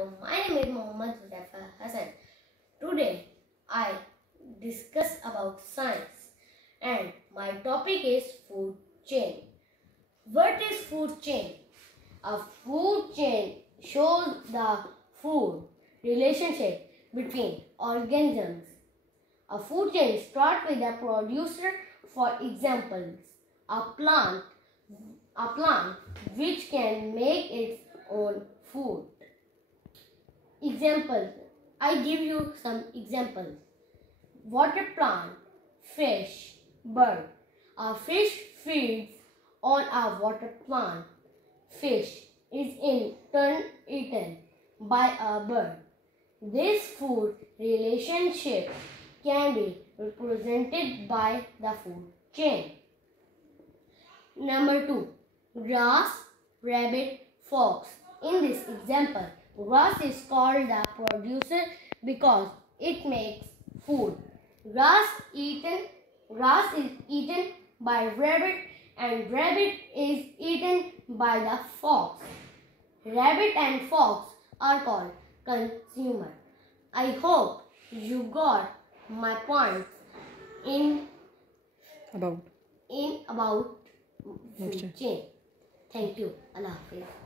Assalamualaikum. My name is Huzaifa. Today I discuss about science and my topic is food chain. What is food chain? A food chain shows the food relationship between organisms. A food chain starts with a producer, for example, a plant which can make its own food. Examples. I give you some examples. Water plant, fish, bird. A fish feeds on a water plant. Fish is in turn eaten by a bird. This food relationship can be represented by the food chain. Number 2. Grass, rabbit, fox. In this example, grass is called the producer because it makes food. Grass is eaten by rabbit and rabbit is eaten by the fox. Rabbit and fox are called consumer. I hope you got my points in about food chain. Thank you. Allah Hafiz.